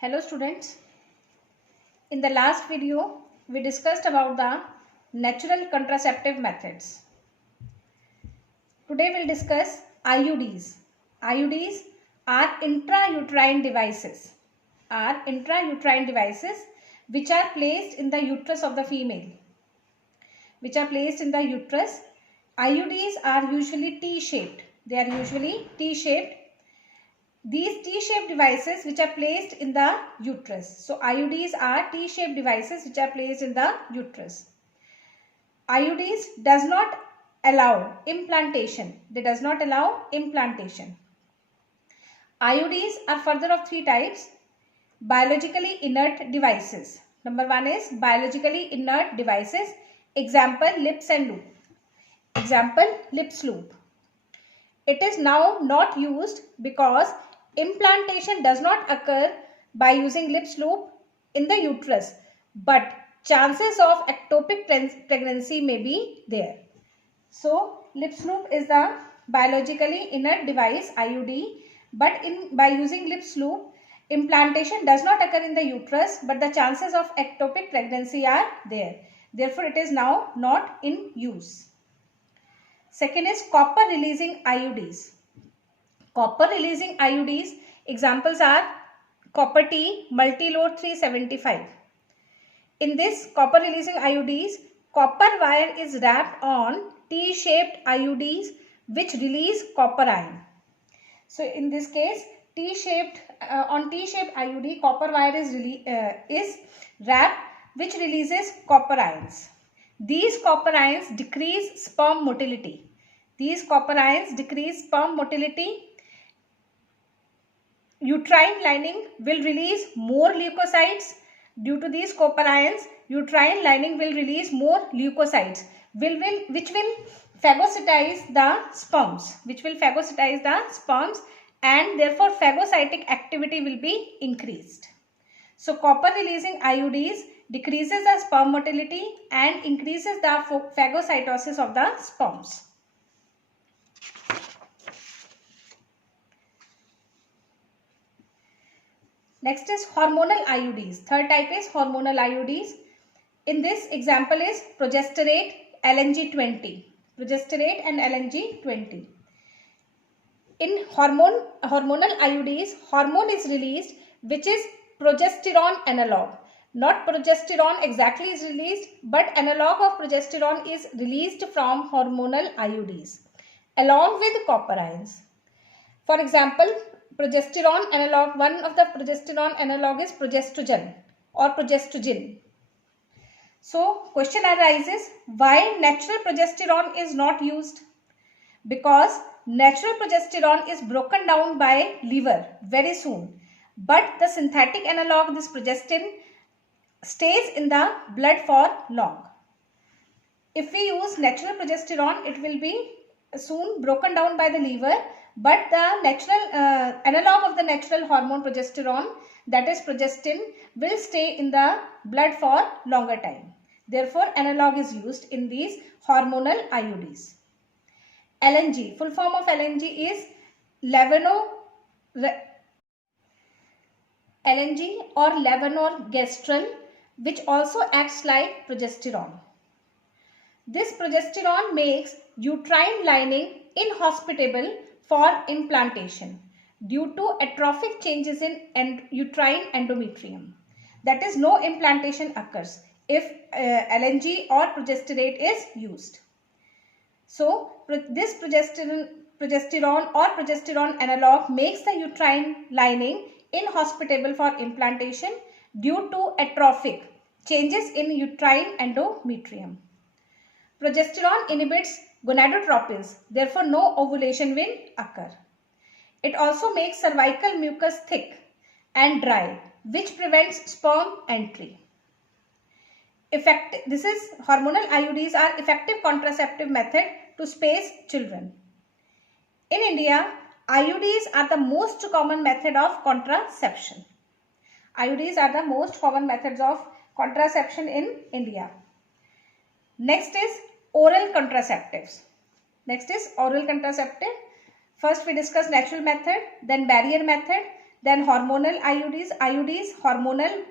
Hello students, in the last video we discussed about the natural contraceptive methods. Today we'll discuss IUDs. IUDs are intrauterine devices. Which are placed in the uterus of the female. IUDs are usually T-shaped. They are usually T-shaped. These T-shaped devices which are placed in the uterus. So IUDs are T-shaped devices which are placed in the uterus. IUDs does not allow implantation. They does not allow implantation. IUDs are further of three types. Biologically inert devices. Number one is biologically inert devices. Example, lips and loop. Example, lips loop. It is now not used because implantation does not occur by using lips loop in the uterus, but chances of ectopic pregnancy may be there. So, lips loop is the biologically inert device IUD, but by using lips loop, implantation does not occur in the uterus, but the chances of ectopic pregnancy are there. Therefore, it is now not in use. Second is copper releasing IUDs. Copper releasing IUDs, examples are copper T multi-load 375. In this copper releasing IUDs, copper wire is wrapped on T-shaped IUDs which release copper ion. So in this case, on T-shaped IUD, copper wire is wrapped which releases copper ions. These copper ions decrease sperm motility. Uterine lining will release more leukocytes. Due to these copper ions, uterine lining will release more leukocytes, which will phagocytize the sperms. And therefore phagocytic activity will be increased. So copper releasing IUDs decreases the sperm motility and increases the phagocytosis of the sperms. Next is hormonal IUDs. Third type is hormonal IUDs. In this example is progesterate LNG20. Progesterate and LNG20. In hormonal IUDs, hormone is released which is progesterone analog. Not progesterone exactly is released, but analog of progesterone is released from hormonal IUDs along with copper ions. For example, progesterone analog, one of the progesterone analog is progestogen or progestogen. So question arises, why natural progesterone is not used? Because natural progesterone is broken down by liver very soon, but the synthetic analog, this progestin, stays in the blood for long. If we use natural progesterone, it will be soon broken down by the liver, but the natural analog of the natural hormone progesterone, that is progestin, will stay in the blood for longer time. Therefore, analog is used in these hormonal IUDs. LNG, full form of LNG is LNG or levonorgestrel, which also acts like progesterone. This progesterone makes uterine lining inhospitable for implantation due to atrophic changes in uterine endometrium. That is, no implantation occurs if LNG or progesterate is used. So, this progesterone or progesterone analog makes the uterine lining inhospitable for implantation due to atrophic changes in uterine endometrium. Progesterone inhibits gonadotropins, therefore no ovulation will occur. It also makes cervical mucus thick and dry, which prevents sperm entry. Hormonal IUDs are effective contraceptive method to space children. In India, IUDs are the most common method of contraception. IUDs are the most common methods of contraception in India. Next is oral contraceptives. First we discuss natural method, then barrier method, Then hormonal IUDs, hormonal